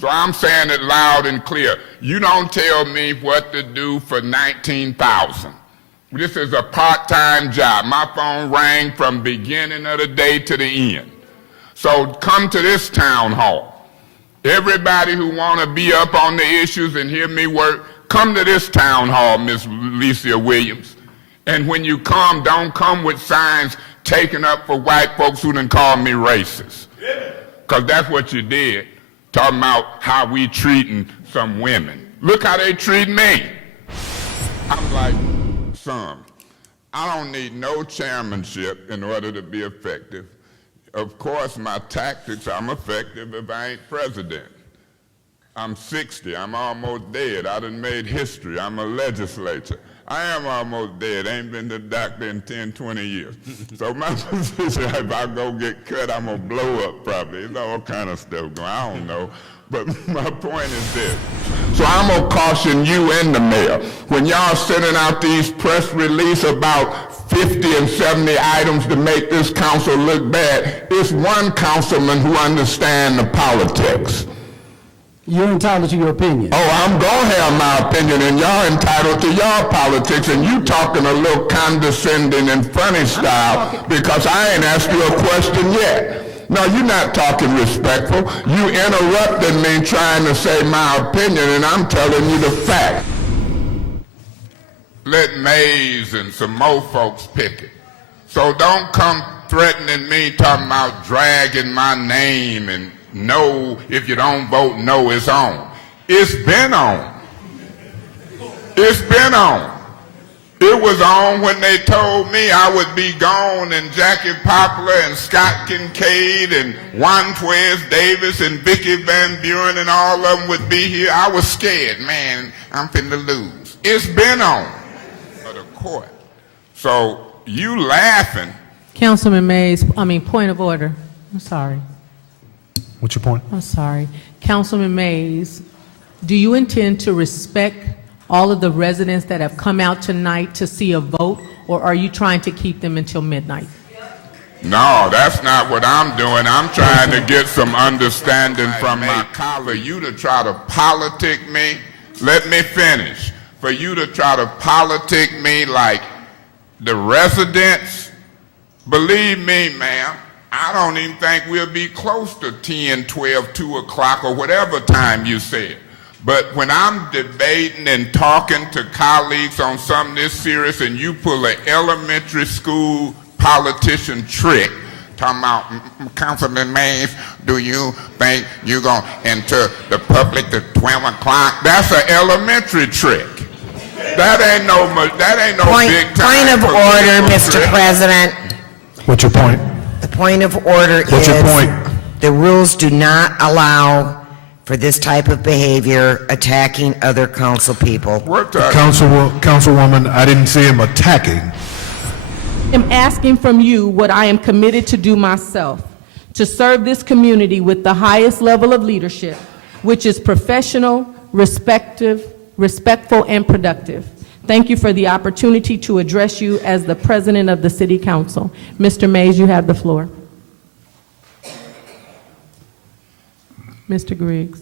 So I'm saying it loud and clear. You don't tell me what to do for $19,000. This is a part-time job. My phone rang from beginning of the day to the end. So come to this town hall. Everybody who want to be up on the issues and hear me work, come to this town hall, Miss Alicia Williams. And when you come, don't come with signs taken up for white folks who done called me racist. Because that's what you did, talking about how we treating some women. Look how they treat me. I'm like, son, I don't need no chairmanship in order to be effective. Of course, my tactics, I'm effective if I ain't president. I'm 60, I'm almost dead. I done made history, I'm a legislator. I am almost dead, ain't been to the doctor in 10, 20 years. So my position, if I go get cut, I'm gonna blow up probably. There's all kind of stuff going, I don't know. But my point is this. So I'm gonna caution you and the mayor, when y'all sending out these press release about 50 and 70 items to make this council look bad, it's one councilman who understands the politics. You're entitled to your opinion. Oh, I'm gonna have my opinion, and y'all entitled to your politics, and you talking a little condescending and funny style because I ain't asked you a question yet. No, you're not talking respectful. You interrupted me trying to say my opinion, and I'm telling you the fact. Let Mays and some more folks pick it. So don't come threatening me, talking about dragging my name and no, if you don't vote no, it's on. It's been on. It's been on. It was on when they told me I would be gone, and Jackie Poplar and Scott Kincaid and Juan Twain Davis and Vicky Van Buren and all of them would be here. I was scared, man, I'm finna lose. It's been on for the court. So you laughing. Councilman Mays, point of order. I'm sorry. What's your point? I'm sorry. Councilman Mays, do you intend to respect all of the residents that have come out tonight to see a vote, or are you trying to keep them until midnight? No, that's not what I'm doing. I'm trying to get some understanding from my colleague. You to try to politic me, let me finish. For you to try to politic me like the residents, believe me, ma'am, I don't even think we'll be close to 10, 12, 2 o'clock or whatever time you said. But when I'm debating and talking to colleagues on something this serious and you pull an elementary school politician trick, talking about, Councilman Mays, do you think you're going to enter the public at 12 o'clock? That's an elementary trick. That ain't no big time. Point of order, Mr. President. What's your point? The point of order What's your point? The rules do not allow for this type of behavior, attacking other council people. Councilwoman, I didn't see him attacking. I'm asking from you what I am committed to do myself, to serve this community with the highest level of leadership, which is professional, respectful, and productive. Thank you for the opportunity to address you as the President of the City Council. Mr. Mays, you have the floor. Mr. Griggs.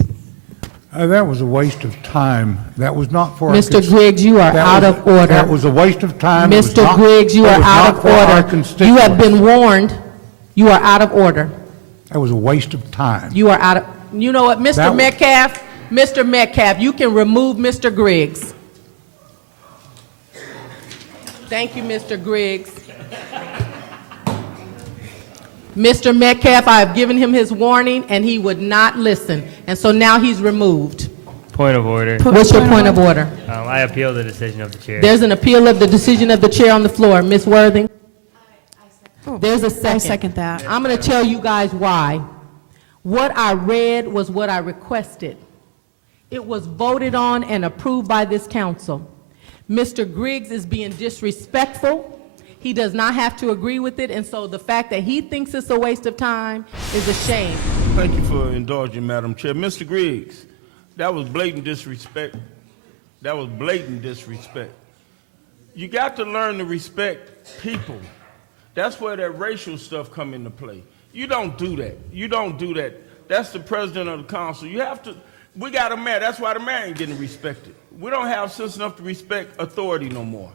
That was a waste of time. That was not for Mr. Griggs, you are out of order. That was a waste of time. Mr. Griggs, you are out of order. You have been warned. You are out of order. That was a waste of time. You are out of, you know what, Mr. Metcalf, you can remove Mr. Griggs. Thank you, Mr. Griggs. Mr. Metcalf, I have given him his warning, and he would not listen. And so now he's removed. Point of order. What's your point of order? I appeal the decision of the chair. There's an appeal of the decision of the chair on the floor. Ms. Worthing? There's a second. I second that. I'm going to tell you guys why. What I read was what I requested. It was voted on and approved by this council. Mr. Griggs is being disrespectful. He does not have to agree with it, and so the fact that he thinks it's a waste of time is a shame. Thank you for indulging, Madam Chair. Mr. Griggs, that was blatant disrespect. That was blatant disrespect. You got to learn to respect people. That's where that racial stuff come into play. You don't do that. You don't do that. That's the president of the council. You have to We got a mayor. That's why the mayor ain't getting respected. We don't have sense enough to respect authority no more.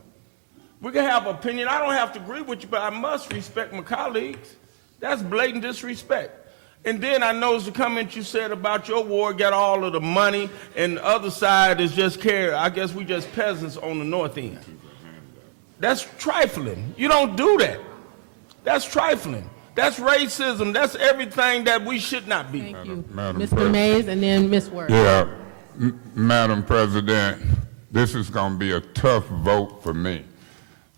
We can have opinion. I don't have to agree with you, but I must respect my colleagues. That's blatant disrespect. And then I noticed the comment you said about your ward got all of the money and the other side is just care. I guess we just peasants on the north end. That's trifling. You don't do that. That's trifling. That's racism. That's everything that we should not be. Thank you. Madam Mr. President. Mays and then Ms. Word. Yeah, Madam President, this is going to be a tough vote for me.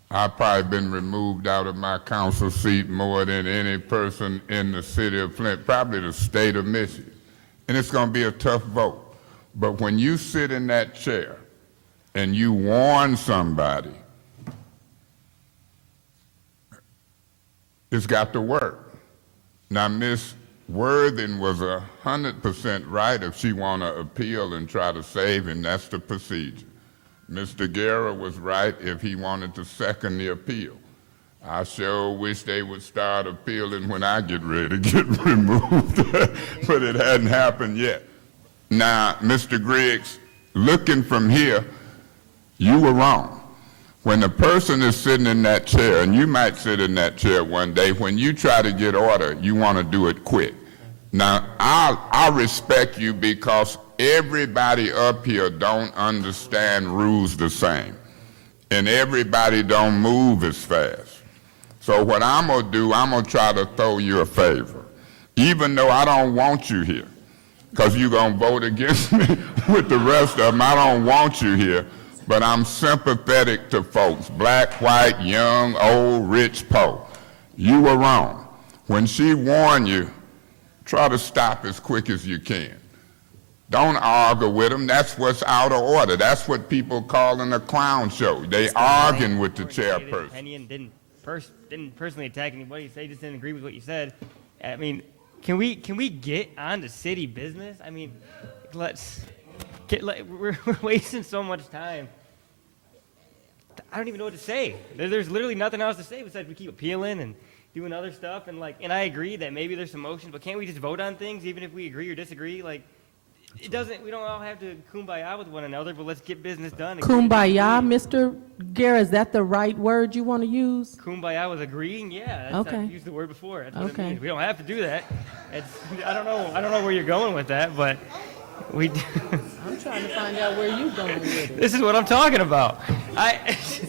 I've probably been removed out of my council seat more than any person in the city of Flint, probably the state of Michigan. And it's going to be a tough vote. But when you sit in that chair and you warn somebody, it's got to work. Now, Ms. Worthing was 100% right if she want to appeal and try to save him. That's the procedure. Mr. Guerra was right if he wanted to second the appeal. I sure wish they would start appealing when I get ready to get removed, but it hadn't happened yet. Now, Mr. Griggs, looking from here, you were wrong. When a person is sitting in that chair, and you might sit in that chair one day, when you try to get order, you want to do it quick. Now, I respect you because everybody up here don't understand rules the same, and everybody don't move as fast. So what I'm gonna do, I'm gonna try to throw you a favor, even though I don't want you here, because you're gonna vote against me with the rest of them. I don't want you here, but I'm sympathetic to folks, black, white, young, old, rich, poor. You were wrong. When she warned you, try to stop as quick as you can. Don't argue with them. That's what's out of order. That's what people call in a clown show. They arguing with the chairperson. Hennian didn't personally attack anybody. They just didn't agree with what you said. I mean, can we get on to city business? I mean, we're wasting so much time. I don't even know what to say. There's literally nothing else to say besides we keep appealing and doing other stuff. And I agree that maybe there's some motion, but can't we just vote on things even if we agree or disagree? We don't all have to kumbaya with one another, but let's get business done. Kumbaya, Mr. Guerra, is that the right word you want to use? Kumbaya was agreeing, yeah. Okay. I've used the word before. That's what Okay. it means. We don't have to do that. I don't know where you're going with that, but we do. I'm trying to find out where you're going with it. This is what I'm talking about. If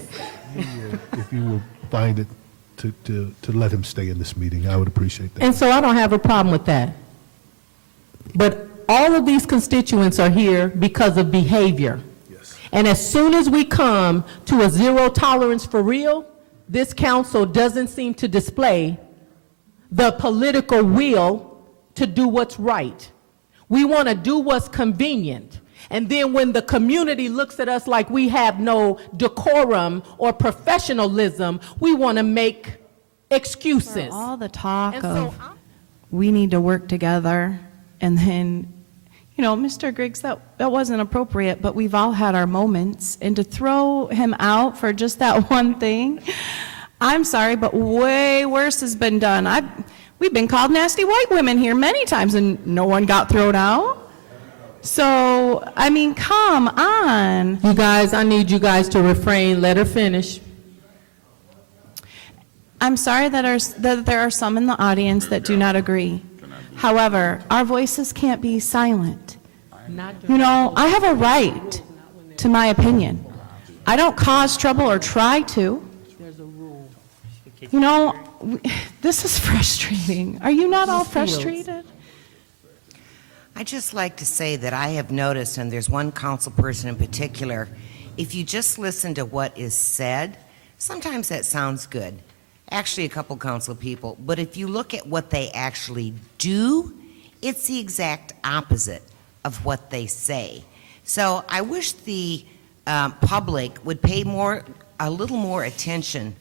you will find it to let him stay in this meeting, I would appreciate that. And so I don't have a problem with that. But all of these constituents are here because of behavior. Yes. And as soon as we come to a zero tolerance for real, this council doesn't seem to display the political will to do what's right. We want to do what's convenient. And then when the community looks at us like we have no decorum or professionalism, we want to make excuses. For all the talk And so of we need to work together, and then, Mr. Griggs, that wasn't appropriate, but we've all had our moments, and to throw him out for just that one thing, I'm sorry, but way worse has been done. We've been called nasty white women here many times, and no one got thrown out. So, I mean, come on. You guys, I need you guys to refrain. Let her finish. I'm sorry that there are some in the audience that do not agree. However, our voices can't be silent. I have a right to my opinion. I don't cause trouble or try to. This is frustrating. Are you not all frustrated? I just like to say that I have noticed, and there's one council person in particular, if you just listen to what is said, sometimes that sounds good. Actually, a couple council people, but if you look at what they actually do, it's the exact opposite of what they say. So I wish the public would pay a little more attention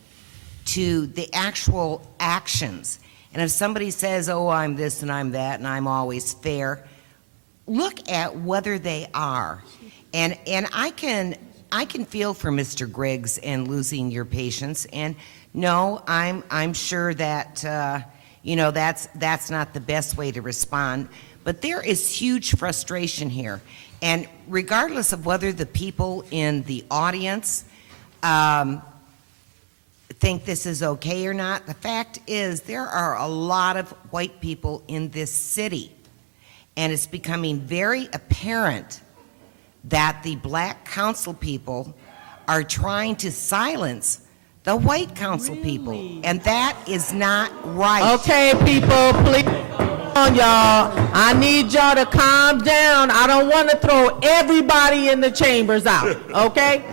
to the actual actions. And if somebody says, oh, I'm this and I'm that and I'm always fair, look at whether they are. And I can feel for Mr. Griggs and losing your patience. And no, I'm sure that that's not the best way to respond. But there is huge frustration here. And regardless of whether the people in the audience think this is okay or not, the fact is there are a lot of white people in this city. And it's becoming very apparent that the black council people are trying to silence the white council people. And that is not right. Okay, people, please, come on, y'all. I need y'all to calm down. I don't want to throw everybody in the chambers out, okay?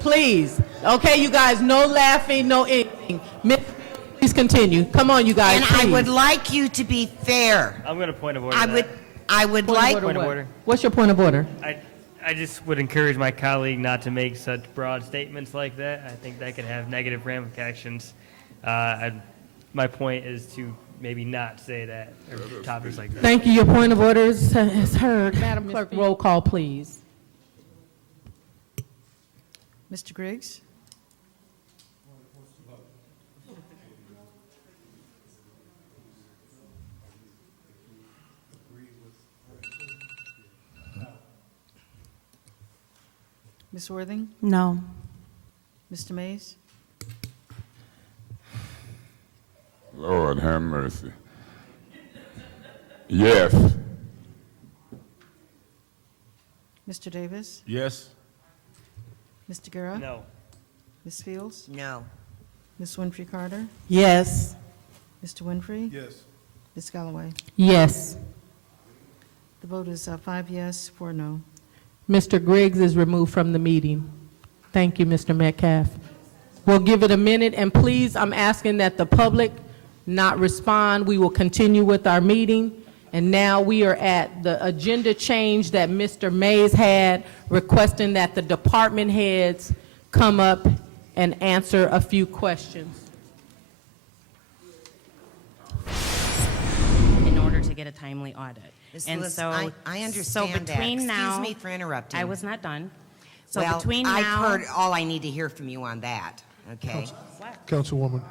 Please. Okay, you guys, no laughing, no anything. Please continue. Come on, you guys, And please. I would like you to be fair. I'm going to point of order. I that. would Point like, of Point of what? order. What's your point of order? I just would encourage my colleague not to make such broad statements like that. I think that could have negative ramifications. My point is to maybe not say that, or topics like that. Thank you. Your point of order is heard. Madam Clerk, roll call, please. Mr. Griggs? Ms. Worthing? No. Mr. Mays? Lord have mercy. Yes. Mr. Davis? Yes. Mr. Guerra? No. Ms. Fields? no. Ms. Winfrey Carter? Yes. Mr. Winfrey? Yes. Ms. Galloway? Yes. The vote is 5 yes, 4 no. Mr. Griggs is removed from the meeting. Thank you, Mr. Metcalf. We'll give it a minute, and please, I'm asking that the public not respond. We will continue with our meeting, and now we are at the agenda change that Mr. Mays had, requesting that the department heads come up and answer a few questions. In order to get a timely audit. Ms. And Lewis, so I understand that. between now, Excuse me for interrupting. I was not done. So Well, between I've now, heard all I need to hear from you on that, okay? Councilwoman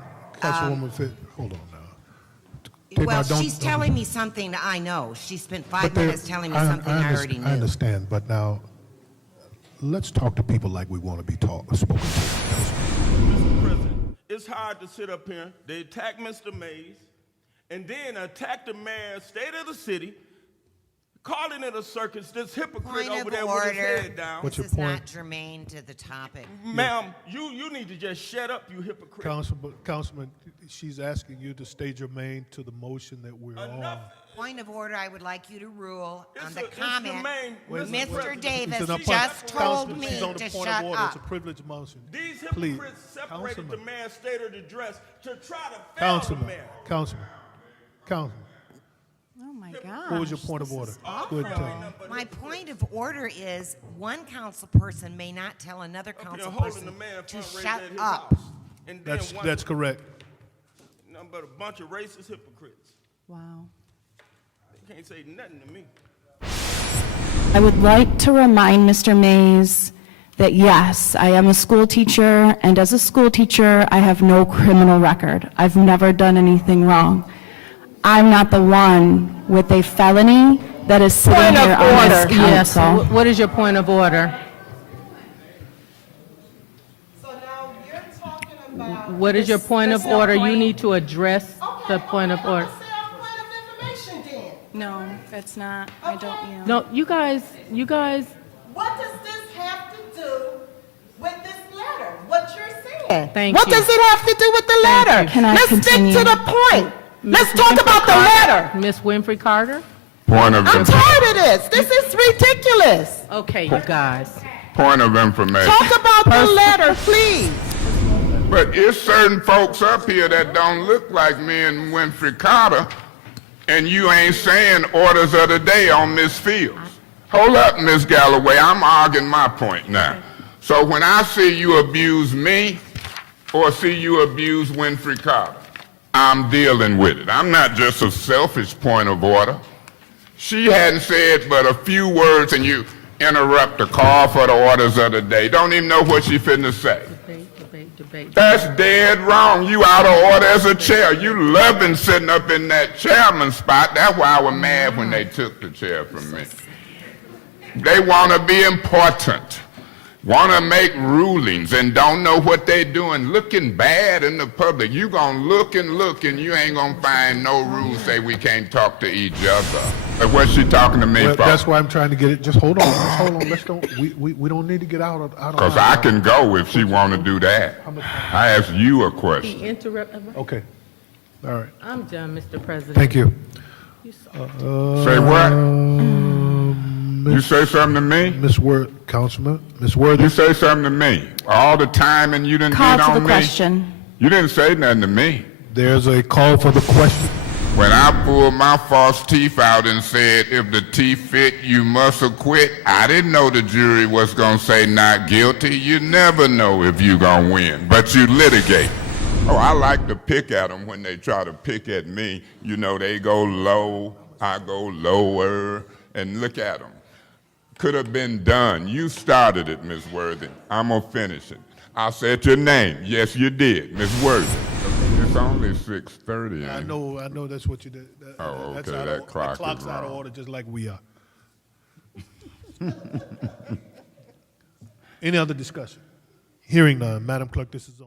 Fit, hold on now. Well, Tamar, she's telling me something that I know. She spent 5 but there- minutes telling me something I already I knew. understand, but now, let's talk to people like we want to be spoken to. Mr. President, it's hard to sit up here. They attack Mr. Mays, and then attack the mayor, state of the city, calling it a circus, this hypocrite Point over of there with his order. head down. What's This your is not point? germane to the topic. Ma'am, you need to just shut up, you hypocrite. Councilman, she's asking you to stay germane to the motion that we're on. Enough. Point of order, I would like you to rule on It's the it's comment. germane, Mr. President. Davis She's an just told Councilman, me she's on the to point shut of order. up. It's a privileged motion. These Please. hypocrites separated the Councilman. man's state of the dress to try to fail the Councilman, mayor. Councilman, Oh, my gosh. what was your point of order? Go ahead, tell me. My point of order is one council person may not tell another Up here council holding person the man to fundraiser shut at his up. house. And then That's correct. nothing but a bunch of racist hypocrites. Wow. They can't say nothing to me. I would like to remind Mr. Mays that yes, I am a school teacher, and as a school teacher, I have no criminal record. I've never done anything wrong. I'm not the one with a felony that is sitting Point here of on this order, yes. council. What is your point of order? So now you're talking about. What is your point of order? You need to address the point of order. Say our point of information then. No, it's not. I don't, you know. No, you guys, What does this have to do with this letter? What you're saying? Thank What you. does it have to do with the Thank letter? you. Can I Let's continue? stick to the point. Let's Ms. talk Winfrey about the Carter? letter. Miss Winfrey Carter? Point of I'm tired of this. This is ridiculous. Okay, you guys. point of information. Talk about the letter, please. But it's certain folks up here that don't look like me and Winfrey Carter, and you ain't saying orders of the day on Miss Fields. Hold up, Miss Galloway, I'm arguing my point now. So when I see you abuse me or see you abuse Winfrey Carter, I'm dealing with it. I'm not just a selfish point of order. She hadn't said but a few words and you interrupt the call for the orders of the day. Don't even know what she finna say. debate. That's dead wrong. You out of order as a chair. You loving sitting up in that chairman spot. That's why I was mad when they took the chair from me. They want to be important, want to make rulings, and don't know what they're doing, looking bad in the public. You gonna look, and you ain't gonna find no rules say we can't talk to each other. But what's she talking to me Well, for? that's why I'm trying to get it. Just hold on. Just hold on. Let's don't. We don't need to get out of. Because I can go if she want to do that. I asked you a He question. interrupted. Okay. All right. I'm done, Mr. President. Thank you. Say what? You say something to me? Miss Councilman, Miss Worthy. You say something to me all the time, and you didn't Call get to the on me. question. You didn't say nothing to me. There's a call for the question. When I pulled my false teeth out and said, if the teeth fit, you must acquit, I didn't know the jury was going to say not guilty. You never know if you're going to win, but you litigate. Oh, I like to pick at them when they try to pick at me. You know, they go low, I go lower, and look at them. Could have been done. You started it, Ms. Worthy. I'm going to finish it. I said your name. Yes, you did, Ms. Worthy. It's only 6:30. I know that's what you did. Oh, That's okay, out that of, clock is clock's out of wrong. order, just like we are. Any other discussion? Hearing none, Madam Clerk, this is on.